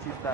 cita.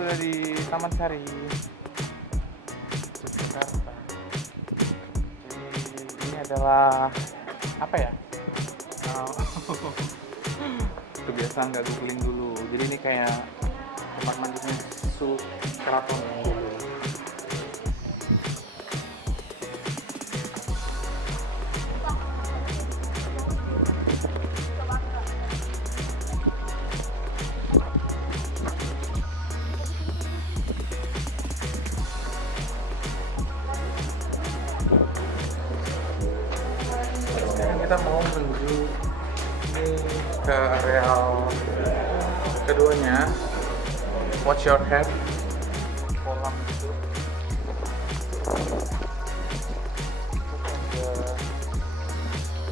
Sudah di Taman Sari, Yogyakarta. Jadi ini adalah apa ya? Kebiasaan nggak googling dulu. Jadi ini kayak tempat mandinya keraton dulu. Kita mau menuju ini ke areal keduanya, watch your head, kolam itu.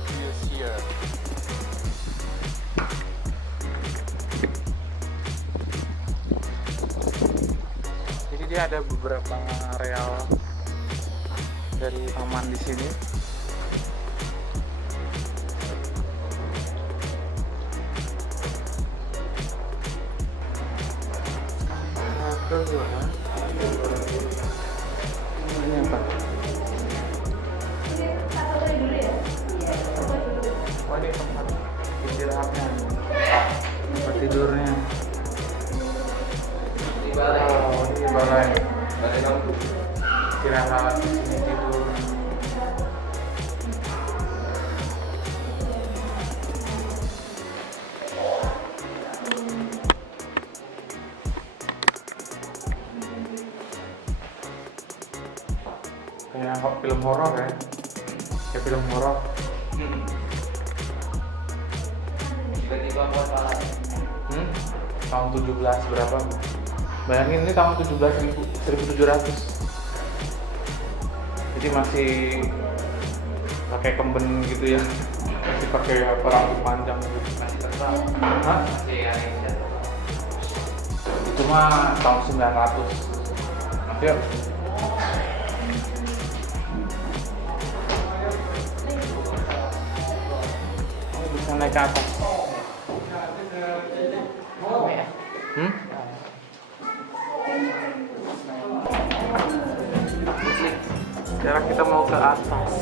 Views here. Jadi dia ada beberapa areal dari taman di sini. Ini apa? Oh, ini tempat istirahatnya, tempat tidurnya. Oh, ini balai istirahat, ini tidur. Kayak film horor ya, kayak film horor. Tiba-tiba buat salah. Tahun 17 berapa? Bayangin ini tahun 1700. Jadi masih pakai kemben gitu ya, masih pakai rambut panjang gitu. Masih tetap. Hah? Masih Indonesia. Itu mah tahun 900. Yuk. Bisa naik ke atas. Sekarang kita mau ke atas.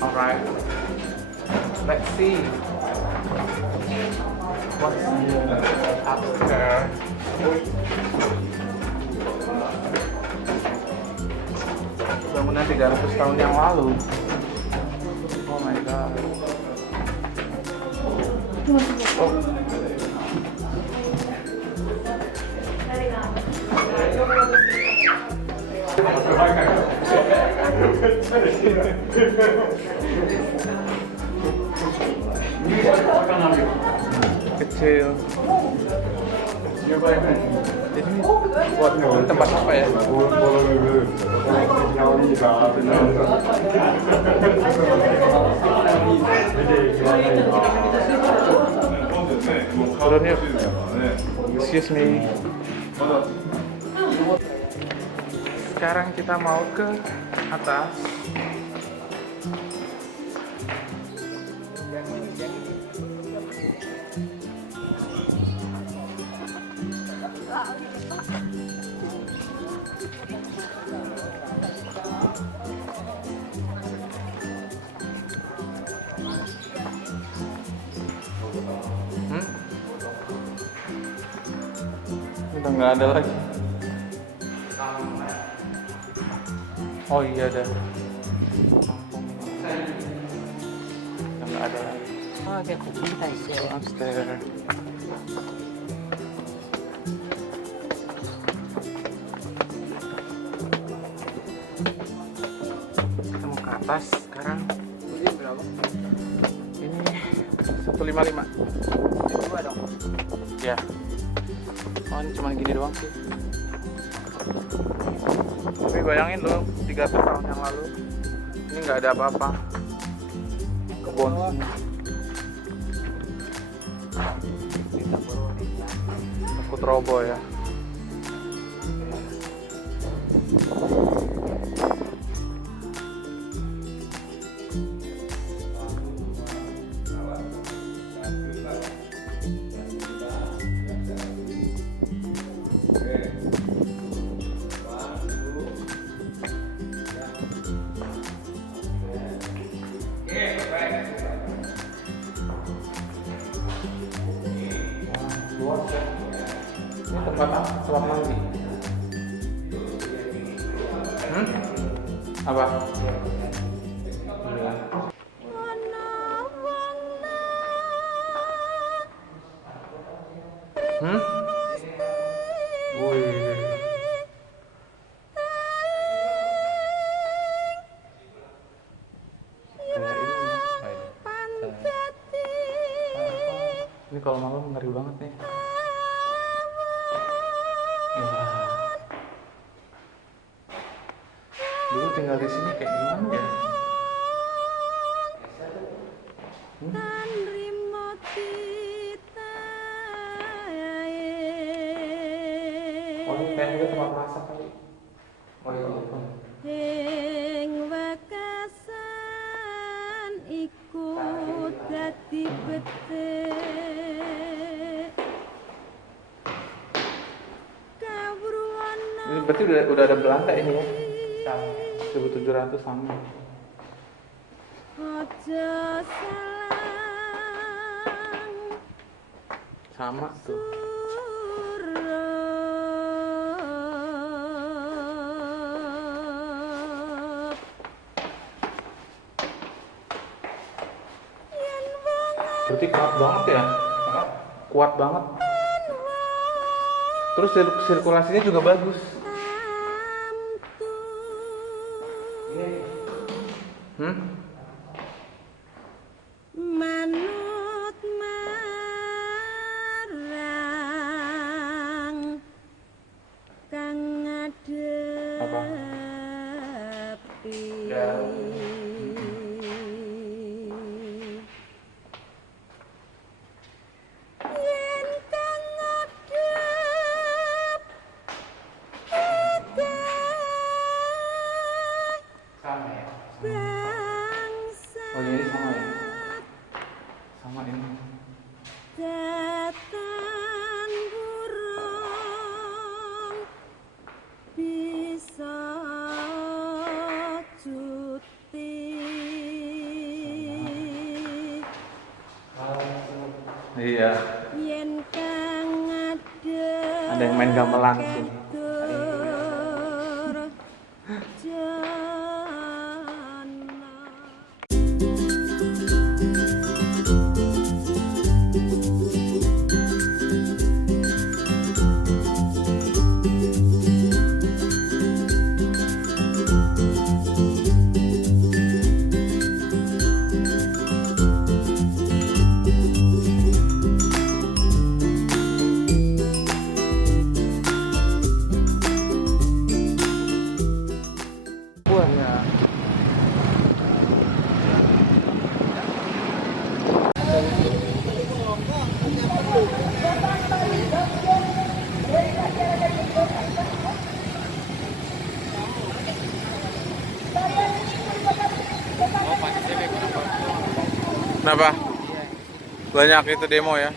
Alright. Let's see what's upstairs. Bangunan 300 tahun yang lalu. Oh my god. Oh. Kecil. Ini buat tempat apa ya? Turun yuk. Excuse me. Sekarang kita mau ke atas. Udah nggak ada lagi. Oh iya dah. Yang nggak ada lagi. Oh, dia aku pinta So itu. upstairs. Kita mau ke atas sekarang. Ini berapa? Ini 155. Dua dong. Ya. Oh ini cuma gini doang sih. Tapi bayangin loh, 300 tahun yang lalu ini nggak ada apa-apa. Kebun semua. Takut roboh ya. Luas ya. Ini tempat apa? Tempat mandi. Apa? Iya. Wih. Kayak ini ya. Ini kalau malam ngeri banget nih. Dulu tinggal di sini kayak gimana ya? Oh ini kayak juga tempat masak kali. Oh iya. Ing wekasan ikut dadi betik kawruana Ini berarti udah ada Belanda ini ya? 1700 sama. aja salang Sama tuh. surep yen wong Berarti kuat banget ya? Kuat banget. Terus sirkulasinya juga bagus. manut marang kang Apa? ngadepi Ya. yen kang ngadep Sama ya? bangsa Oh jadi sama ya? Sama ini. datang burung bisa cuti Iya. yen kang ngadep Ada yang main gamelan di sini. kedur jana. Iya. Kenapa? Banyak itu demo ya?